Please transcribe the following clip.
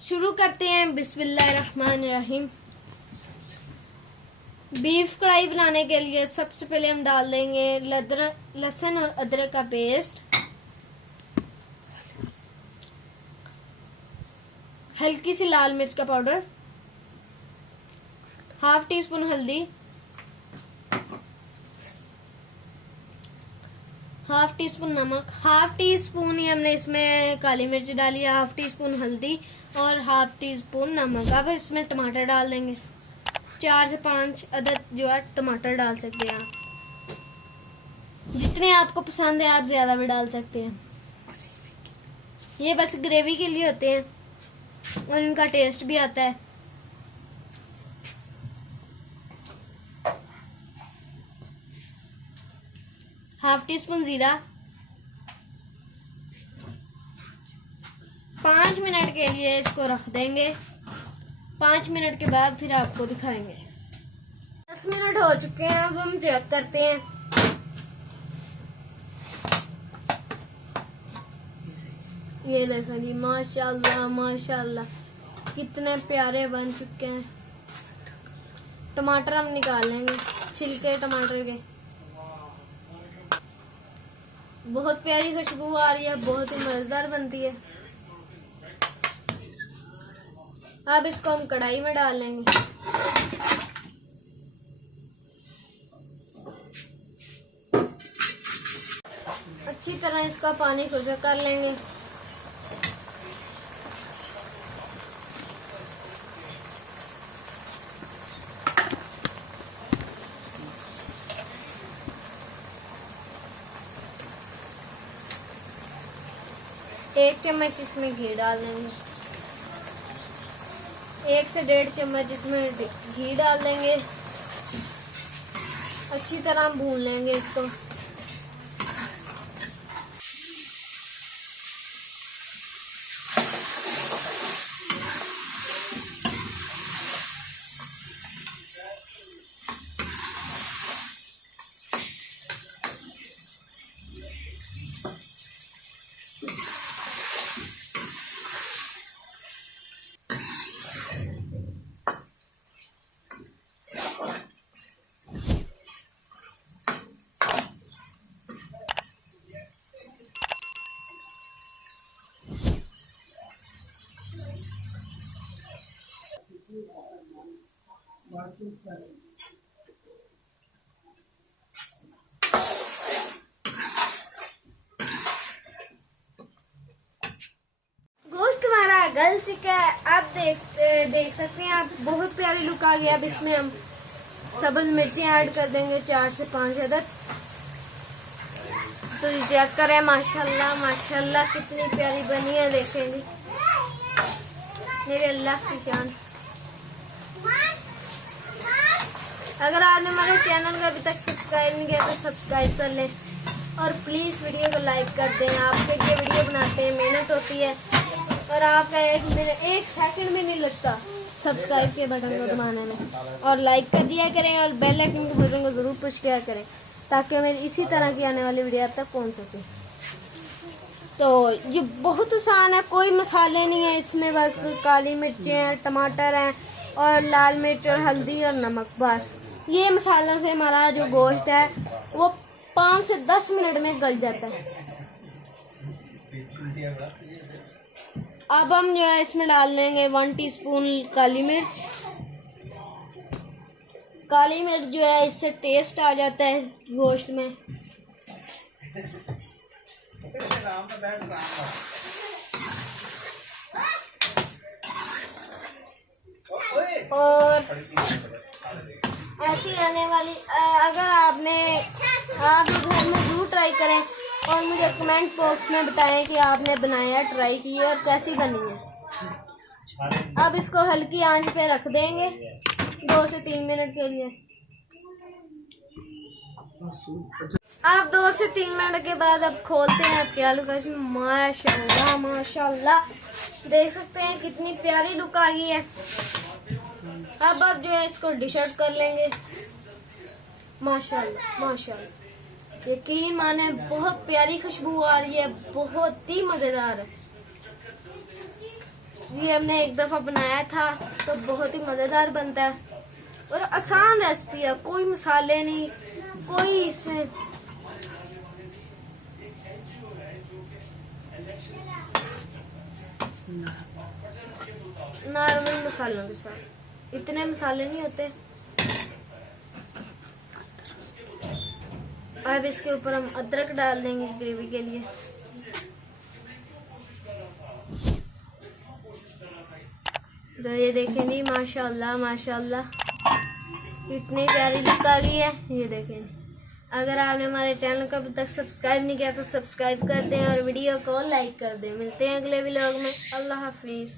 शुरू करते हैं। बिस्मिल्लाहिर्रहमानिर्रहीम। बीफ कढ़ाई बनाने के लिए सबसे पहले हम डाल देंगे लहसुन और अदरक का पेस्ट, हल्की सी लाल मिर्च का पाउडर, हाफ टी स्पून हल्दी, हाफ टी स्पून नमक, हाफ टी स्पून ही हमने इसमें काली मिर्च डाली है, हाफ टी स्पून हल्दी और हाफ टी स्पून नमक। अब इसमें टमाटर डाल देंगे, 4 से 5 अदद जो है टमाटर डाल सकते हैं आप, जितने आपको पसंद है आप ज्यादा भी डाल सकते हैं। ये बस ग्रेवी के लिए होते हैं और इनका टेस्ट भी आता है। हाफ टी स्पून जीरा। 5 मिनट के लिए इसको रख देंगे। 5 मिनट के बाद फिर आपको दिखाएंगे। 10 मिनट हो चुके हैं, अब हम चेक करते हैं। ये देखो जी, माशाल्लाह माशाल्लाह कितने प्यारे बन चुके हैं। टमाटर हम निकाल लेंगे, छिलके टमाटर के। बहुत प्यारी खुशबू आ रही है, बहुत ही मजेदार बनती है। अब इसको हम कढ़ाई में डाल लेंगे। अच्छी तरह इसका पानी खुश्क कर लेंगे। एक चम्मच इसमें घी डाल देंगे, 1 से 1.5 चम्मच इसमें घी डाल देंगे। अच्छी तरह भून लेंगे इसको। गोश्त हमारा गल चुका है। आप देख सकते हैं आप, बहुत प्यारी लुक आ गया। अब इसमें हम सब्ज मिर्ची ऐड कर देंगे, 4 से 5 अदद। तो चेक करें, माशाल्लाह माशाल्लाह कितनी प्यारी बनी है। देखेंगे मेरे अल्लाह की जान। अगर आपने हमारे चैनल को अभी तक सब्सक्राइब नहीं किया तो सब्सक्राइब कर लें और प्लीज़ वीडियो को लाइक कर दें। आपके लिए वीडियो बनाते हैं मेहनत होती है और आपका 1 सेकंड भी नहीं लगता सब्सक्राइब के बटन को दबाने में। और लाइक कर दिया करें और बेल आइकन के बटन को ज़रूर पुश किया करें ताकि मेरी इसी तरह की आने वाली वीडियो आप तक पहुँच सके। तो ये बहुत आसान है, कोई मसाले नहीं है इसमें, बस काली मिर्चें हैं, टमाटर हैं और लाल मिर्च और हल्दी और नमक। बस ये मसालों से हमारा जो गोश्त है वो 5 से 10 मिनट में गल जाता है। अब हम जो है इसमें डाल देंगे 1 टीस्पून काली मिर्च। काली मिर्च जो है इससे टेस्ट आ जाता है गोश्त में। और ऐसी आने वाली अगर आप घर में जरूर ट्राई करें और मुझे कमेंट बॉक्स में बताएं कि आपने बनाया, ट्राई की और कैसी बनी है। अब इसको हल्की आंच पे रख देंगे 2 से 3 मिनट के लिए। अब 2 से 3 मिनट के बाद अब खोलते हैं आपके आलू का। माशाल्लाह माशाल्लाह देख सकते हैं कितनी प्यारी लुक आ गई है। अब आप जो है इसको डिश आउट कर लेंगे। माशाल्लाह माशाल्लाह यकीन माने बहुत प्यारी खुशबू आ रही है, बहुत ही मज़ेदार है। ये हमने एक दफ़ा बनाया था तो बहुत ही मज़ेदार बनता है और आसान रेसिपी है, कोई मसाले नहीं, कोई इसमें नॉर्मल मसालों के साथ, इतने मसाले नहीं होते। अब इसके ऊपर हम अदरक डाल देंगे ग्रेवी के लिए। तो ये देखें जी, माशाल्लाह माशाल्लाह इतनी प्यारी लुक आ गई है। ये देखें, अगर आपने हमारे चैनल को अभी तक सब्सक्राइब नहीं किया तो सब्सक्राइब कर दें और वीडियो को लाइक कर दें। मिलते हैं अगले व्लॉग में। अल्लाह हाफिज़।